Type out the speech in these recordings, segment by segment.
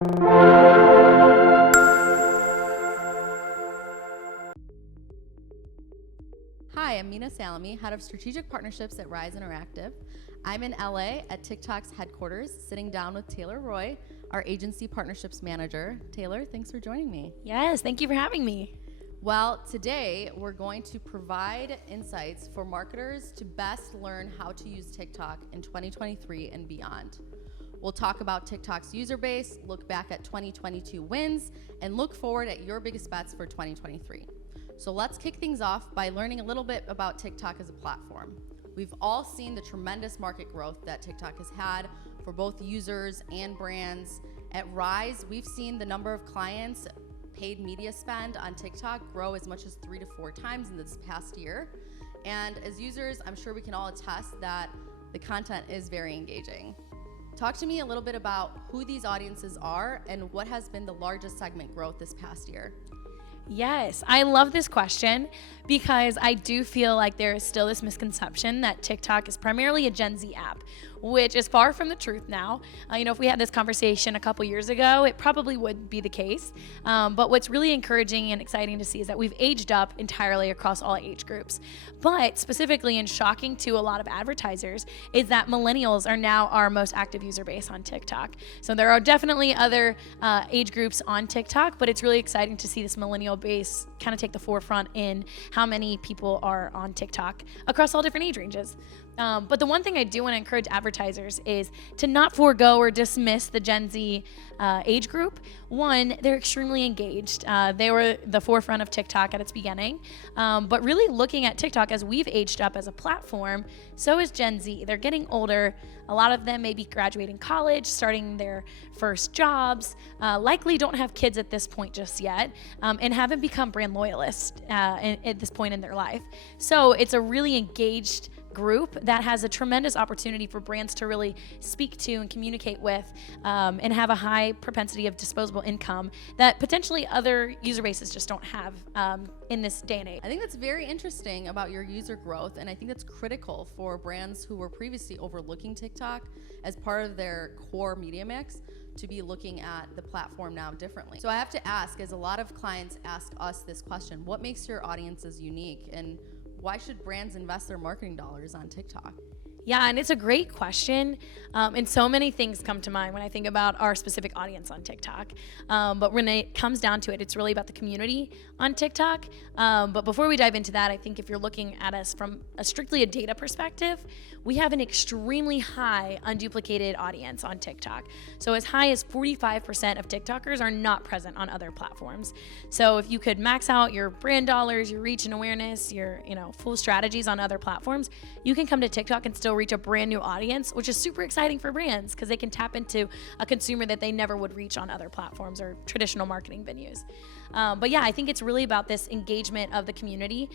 Hi, I'm Mina Salami, Head of Strategic Partnerships at Rise Interactive. I'm in LA at TikTok's headquarters, sitting down with Taylor Roy, our agency partnerships manager. Taylor, thanks for joining me. Yes, thank you for having me. Well, today we're going to provide insights for marketers to best learn how to use TikTok in 2023 and beyond. We'll talk about TikTok's user base, look back at 2022 wins, and look forward at your biggest bets for 2023. So let's kick things off by learning a little bit about TikTok as a platform. We've all seen the tremendous market growth that TikTok has had for both users and brands. At Rise, we've seen the number of clients paid media spend on TikTok grow as much as 3 to 4 times in this past year. And as users, I'm sure we can all attest that the content is very engaging. Talk to me a little bit about who these audiences are and what has been the largest segment growth this past year. Yes, I love this question because I do feel like there is still this misconception that TikTok is primarily a Gen Z app, which is far from the truth now. If we had this conversation a couple years ago, it probably would be the case. But what's really encouraging and exciting to see is that we've aged up entirely across all age groups. But specifically and shocking to a lot of advertisers is that millennials are now our most active user base on TikTok. So there are definitely other age groups on TikTok, but it's really exciting to see this millennial base kind of take the forefront in how many people are on TikTok across all different age ranges. But the one thing I do want to encourage advertisers is to not forego or dismiss the Gen Z age group. One, they're extremely engaged. They were the forefront of TikTok at its beginning. But really looking at TikTok as we've aged up as a platform, so is Gen Z. They're getting older. A lot of them may be graduating college, starting their first jobs, likely don't have kids at this point just yet, and haven't become brand loyalists at this point in their life. So it's a really engaged group that has a tremendous opportunity for brands to really speak to and communicate with, and have a high propensity of disposable income that potentially other user bases just don't have in this day and age. I think that's very interesting about your user growth, and I think that's critical for brands who were previously overlooking TikTok as part of their core media mix to be looking at the platform now differently. So I have to ask, as a lot of clients ask us this question, what makes your audiences unique, and why should brands invest their marketing dollars on TikTok? Yeah, and it's a great question. And so many things come to mind when I think about our specific audience on TikTok. But when it comes down to it, it's really about the community on TikTok. But before we dive into that, I think if you're looking at us from strictly a data perspective, we have an extremely high unduplicated audience on TikTok. So as high as 45% of TikTokers are not present on other platforms. So if you could max out your brand dollars, your reach and awareness, your full strategies on other platforms, you can come to TikTok and still reach a brand new audience, which is super exciting for brands because they can tap into a consumer that they never would reach on other platforms or traditional marketing venues. But yeah, I think it's really about this engagement of the community.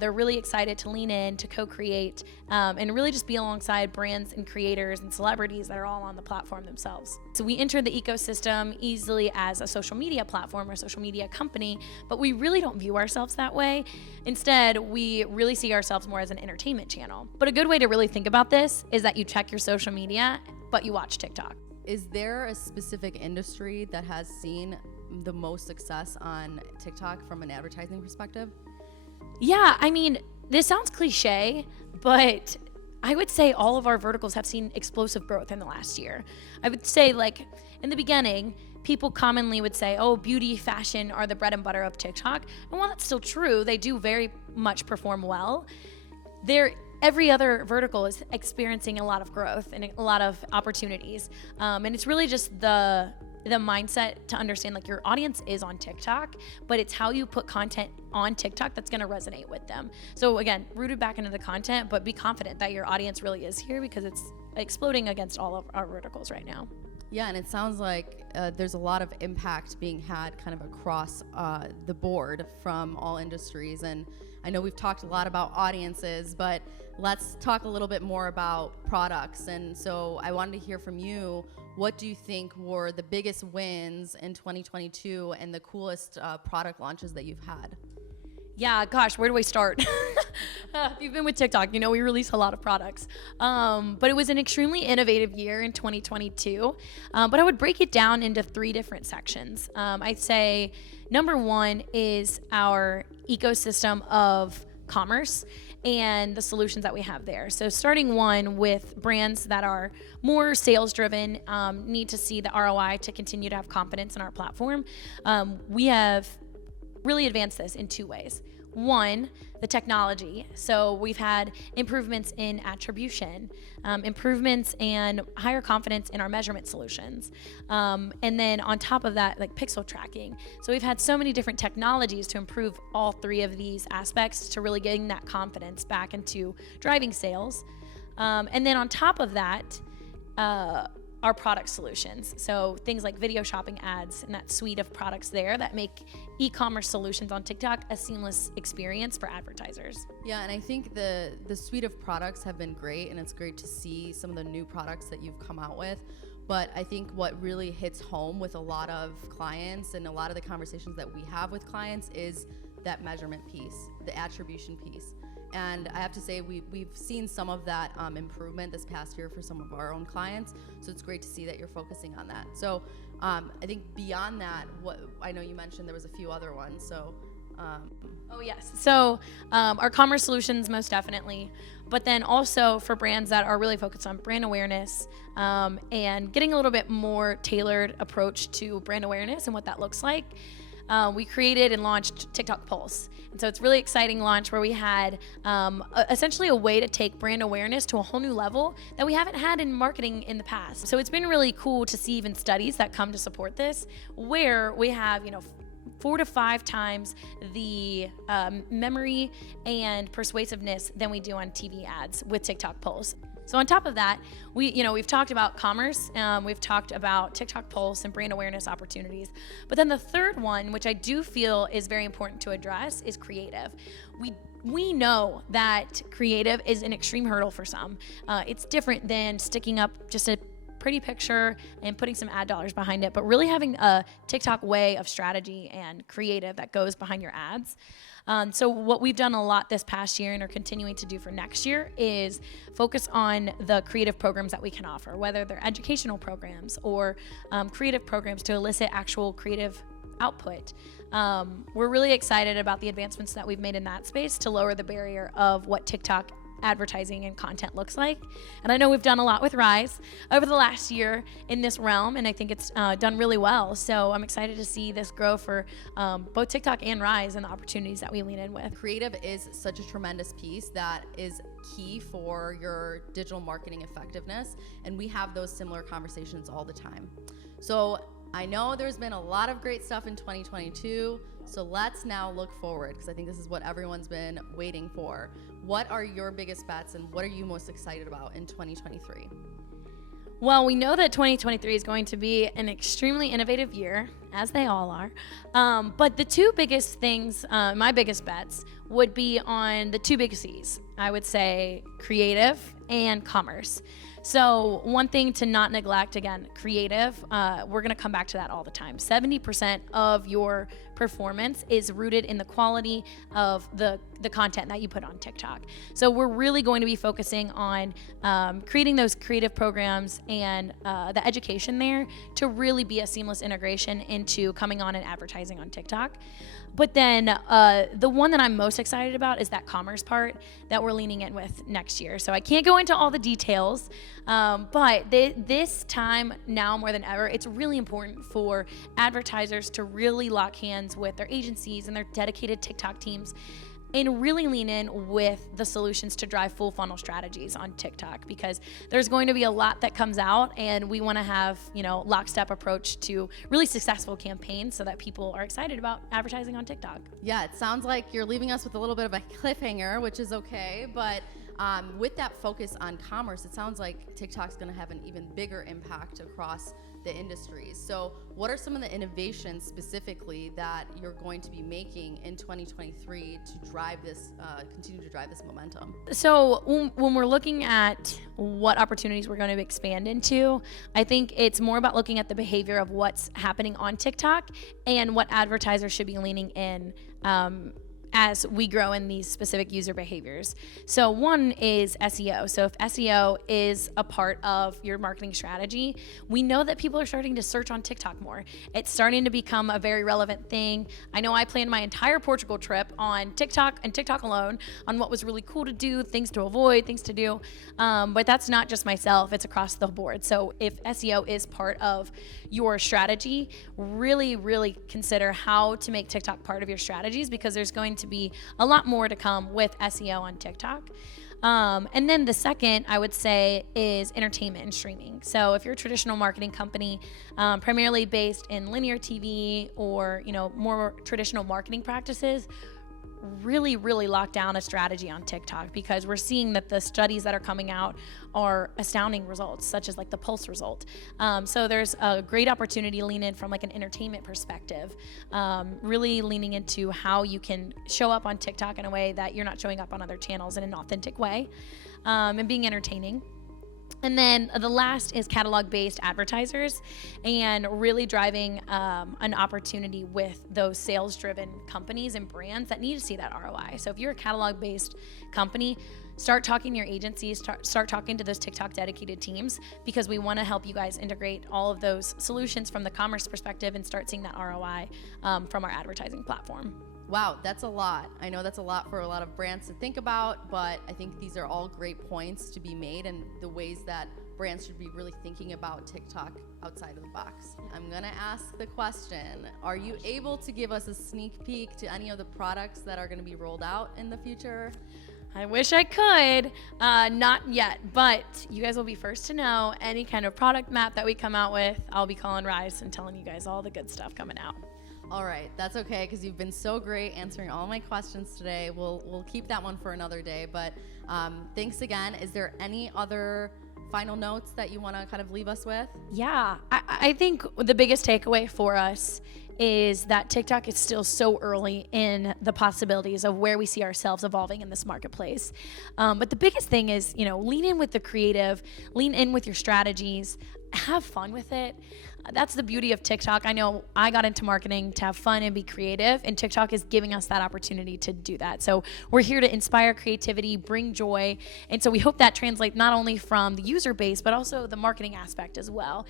They're really excited to lean in, to co-create, and really just be alongside brands and creators and celebrities that are all on the platform themselves. So we enter the ecosystem easily as a social media platform or social media company, but we really don't view ourselves that way. Instead, we really see ourselves more as an entertainment channel. But a good way to really think about this is that you check your social media, but you watch TikTok. Is there a specific industry that has seen the most success on TikTok from an advertising perspective? Yeah, this sounds cliche, but I would say all of our verticals have seen explosive growth in the last year. I would say, in the beginning, people commonly would say, oh, beauty, fashion are the bread and butter of TikTok. And while that's still true, they do very much perform well. Every other vertical is experiencing a lot of growth and a lot of opportunities. And it's really just the mindset to understand your audience is on TikTok, but it's how you put content on TikTok that's going to resonate with them. So again, rooted back into the content, but be confident that your audience really is here because it's exploding against all of our verticals right now. Yeah, and it sounds like there's a lot of impact being had kind of across the board from all industries. And I know we've talked a lot about audiences, but let's talk a little bit more about products. And so I wanted to hear from you, what do you think were the biggest wins in 2022 and the coolest product launches that you've had? Yeah, gosh, where do we start? If you've been with TikTok, you know we release a lot of products. But it was an extremely innovative year in 2022. But I would break it down into 3 different sections. I'd say number 1 is our ecosystem of commerce and the solutions that we have there. So starting one with brands that are more sales driven, need to see the ROI to continue to have confidence in our platform. We have really advanced this in 2 ways. One, the technology. So we've had improvements in attribution, improvements and higher confidence in our measurement solutions. And then on top of that, like pixel tracking. So we've had so many different technologies to improve all 3 of these aspects to really getting that confidence back into driving sales. And then on top of that, our product solutions. So things like video shopping ads and that suite of products there that make e-commerce solutions on TikTok a seamless experience for advertisers. Yeah, and I think the suite of products have been great, and it's great to see some of the new products that you've come out with. But I think what really hits home with a lot of clients and a lot of the conversations that we have with clients is that measurement piece, the attribution piece. And I have to say, we've seen some of that improvement this past year for some of our own clients. So it's great to see that you're focusing on that. So I think beyond that, what I know you mentioned there was a few other ones. So oh yes. So our commerce solutions, most definitely. But then also for brands that are really focused on brand awareness and getting a little bit more tailored approach to brand awareness and what that looks like. We created and launched TikTok Pulse. And so it's a really exciting launch where we had essentially a way to take brand awareness to a whole new level that we haven't had in marketing in the past. So it's been really cool to see even studies that come to support this, where we have, 4 to 5 times the memory and persuasiveness than we do on TV ads with TikTok Pulse. So on top of that, we've talked about commerce, we've talked about TikTok Pulse and brand awareness opportunities. But then the third one, which I do feel is very important to address, is creative. We know that creative is an extreme hurdle for some. It's different than sticking up just a pretty picture and putting some ad dollars behind it, but really having a TikTok way of strategy and creative that goes behind your ads. So what we've done a lot this past year and are continuing to do for next year is focus on the creative programs that we can offer, whether they're educational programs or creative programs to elicit actual creative output. We're really excited about the advancements that we've made in that space to lower the barrier of what TikTok advertising and content looks like. And I know we've done a lot with Rise over the last year in this realm, and I think it's done really well. So I'm excited to see this grow for both TikTok and Rise and the opportunities that we lean in with. Creative is such a tremendous piece that is key for your digital marketing effectiveness, and we have those similar conversations all the time. So I know there's been a lot of great stuff in 2022, so let's now look forward, because I think this is what everyone's been waiting for. What are your biggest bets, and what are you most excited about in 2023? Well, we know that 2023 is going to be an extremely innovative year, as they all are. But the 2 biggest things, my biggest bets, would be on the 2 big C's. I would say creative and commerce. So one thing to not neglect, again, creative, we're going to come back to that all the time. 70% of your performance is rooted in the quality of the content that you put on TikTok. So we're really going to be focusing on creating those creative programs and the education there to really be a seamless integration into coming on and advertising on TikTok. But then the one that I'm most excited about is that commerce part that we're leaning in with next year. So I can't go into all the details, but this time now more than ever, it's really important for advertisers to really lock hands with their agencies and their dedicated TikTok teams and really lean in with the solutions to drive full funnel strategies on TikTok, because there's going to be a lot that comes out, and we want to have, lockstep approach to really successful campaigns so that people are excited about advertising on TikTok. Yeah, it sounds like you're leaving us with a little bit of a cliffhanger, which is okay, but with that focus on commerce, it sounds like TikTok's going to have an even bigger impact across the industries. So what are some of the innovations specifically that you're going to be making in 2023 to drive this, continue to drive this momentum? So when we're looking at what opportunities we're going to expand into, I think it's more about looking at the behavior of what's happening on TikTok and what advertisers should be leaning in as we grow in these specific user behaviors. So one is SEO. So if SEO is a part of your marketing strategy, we know that people are starting to search on TikTok more. It's starting to become a very relevant thing. I know I planned my entire Portugal trip on TikTok and TikTok alone on what was really cool to do, things to avoid, things to do. But that's not just myself, it's across the board. So if SEO is part of your strategy, really, really consider how to make TikTok part of your strategies, because there's going to be a lot more to come with SEO on TikTok. And then the second, I would say, is entertainment and streaming. So if you're a traditional marketing company, primarily based in linear TV or, more traditional marketing practices, really lock down a strategy on TikTok, because we're seeing that the studies that are coming out are astounding results, such as like the Pulse result. So there's a great opportunity to lean in from like an entertainment perspective, really leaning into how you can show up on TikTok in a way that you're not showing up on other channels in an authentic way, and being entertaining. And then the last is catalog-based advertisers, and really driving an opportunity with those sales-driven companies and brands that need to see that ROI. So if you're a catalog-based company, start talking to your agencies, start talking to those TikTok dedicated teams, because we want to help you guys integrate all of those solutions from the commerce perspective and start seeing that ROI from our advertising platform. Wow, that's a lot. I know that's a lot for a lot of brands to think about, but I think these are all great points to be made, and the ways that brands should be really thinking about TikTok outside of the box. I'm gonna ask the question, are you able to give us a sneak peek to any of the products that are gonna be rolled out in the future? I wish I could, not yet, but you guys will be first to know any kind of product map that we come out with. I'll be calling Rise and telling you guys all the good stuff coming out. All right, that's okay, because you've been so great answering all my questions today. We'll keep that one for another day, but thanks again. Is there any other final notes that you want to kind of leave us with? Yeah, I think the biggest takeaway for us is that TikTok is still so early in the possibilities of where we see ourselves evolving in this marketplace. But the biggest thing is, lean in with the creative, lean in with your strategies, have fun with it. That's the beauty of TikTok. I know I got into marketing to have fun and be creative, and TikTok is giving us that opportunity to do that. So we're here to inspire creativity, bring joy, and so we hope that translates not only from the user base, but also the marketing aspect as well.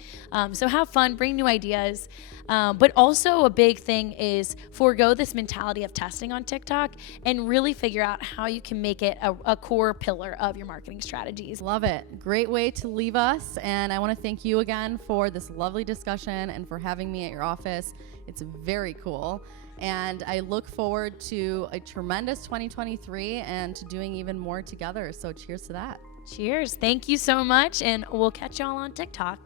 So have fun, bring new ideas, but also a big thing is forego this mentality of testing on TikTok and really figure out how you can make it a core pillar of your marketing strategies. Love it. Great way to leave us, and I want to thank you again for this lovely discussion and for having me at your office. It's very cool, and I look forward to a tremendous 2023 and to doing even more together. So cheers to that. Cheers. Thank you so much, and we'll catch y'all on TikTok.